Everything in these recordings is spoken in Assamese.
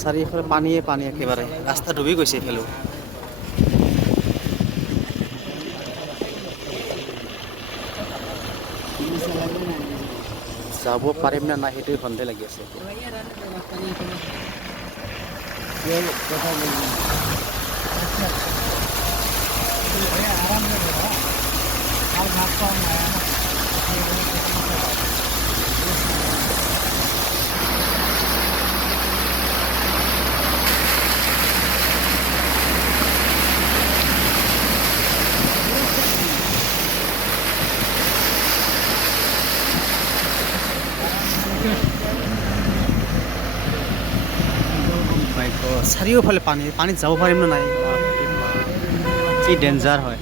চাৰিওফালে পানীয়ে পানী একেবাৰে ৰাস্তা ডুবি গৈছে এইফালেও যাব পাৰিম না নাই সেইটোৱে সন্দেহ লাগি আছে চাৰিওফালে পানী পানীত যাব পাৰিম না নাই কি ডেঞ্জাৰ হয়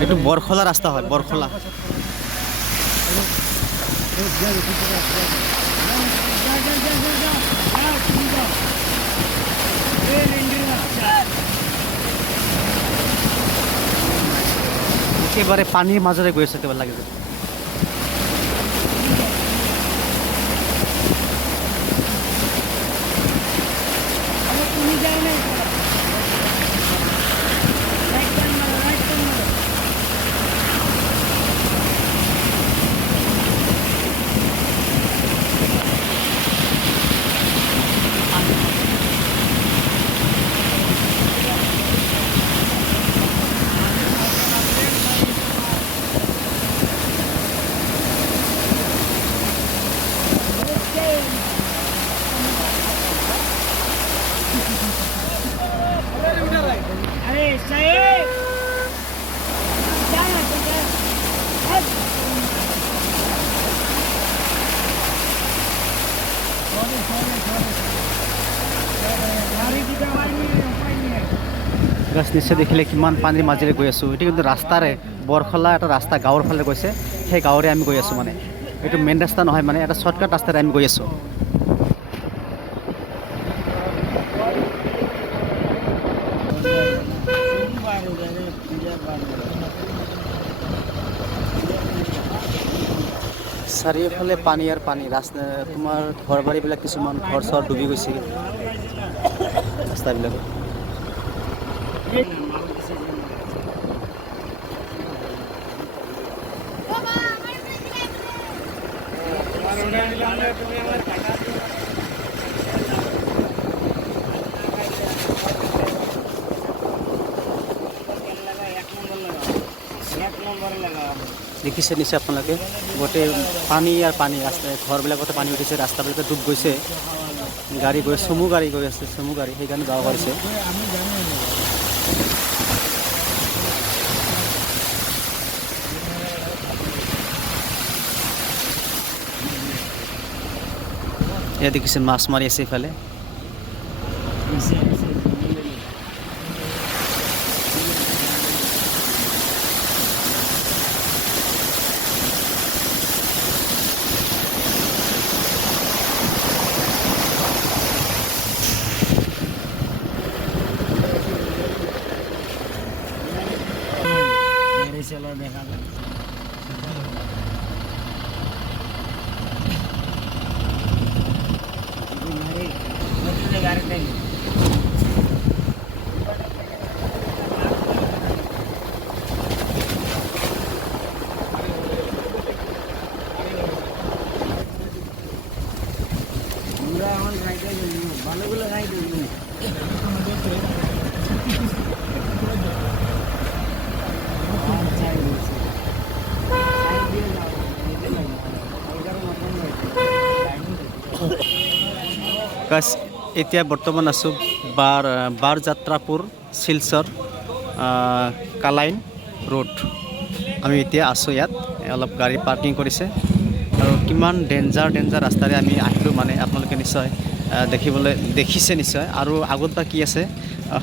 এইটো বৰখলা ৰাস্তা হয় বৰখলা একেবাৰে পানীৰ মাজৰে গৈ আছে একেবাৰে লাগিছে গাছ নিশ্চয় দেখিলে কিমান পানীৰ মাজেৰে গৈ আছোঁ এইটো কিন্তু ৰাস্তাৰে বৰখলা এটা ৰাস্তা গাঁৱৰ ফালে গৈছে সেই গাঁৱৰে আমি গৈ আছোঁ মানে এইটো মেইন ৰাস্তা নহয় মানে এটা শ্বৰ্টকাট ৰাস্তাৰে আমি গৈ আছোঁ চাৰিওফালে পানী আৰু পানী ৰাস্তা তোমাৰ ঘৰ বাৰীবিলাক কিছুমান ঘৰ চৰ ডুবি গৈছে ৰাস্তাবিলাকত দেখিছে নিশ্চয় আপোনালোকে গোটেই পানী আৰু পানী ৰাস্তা ঘৰবিলাকতে পানী উঠিছে ৰাস্তাবিলাকে ডুব গৈছে গাড়ী গৈ চমু গাড়ী গৈ আছে চমু গাড়ী সেইকাৰণে যাব পাৰিছে এয়া দেখিছে মাছ মাৰি আছে এইফালে चलो देखा ভালোগুলো খাই দিই গাছ এতিয়া বৰ্তমান আছোঁ বাৰযাত্ৰাপুৰ শিলচৰ কালাইন ৰোড আমি এতিয়া আছোঁ ইয়াত অলপ গাড়ী পাৰ্কিং কৰিছে আৰু কিমান ডেঞ্জাৰ ৰাস্তাৰে আমি আহিলোঁ মানে আপোনালোকে নিশ্চয় দেখিছে নিশ্চয় আৰু আগত বা কি আছে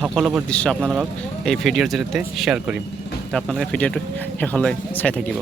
সকলোবোৰ দৃশ্য আপোনালোকক এই ভিডিঅ'ৰ জৰিয়তে শ্বেয়াৰ কৰিম তো আপোনালোকে ভিডিঅ'টো শেষলৈ চাই থাকিব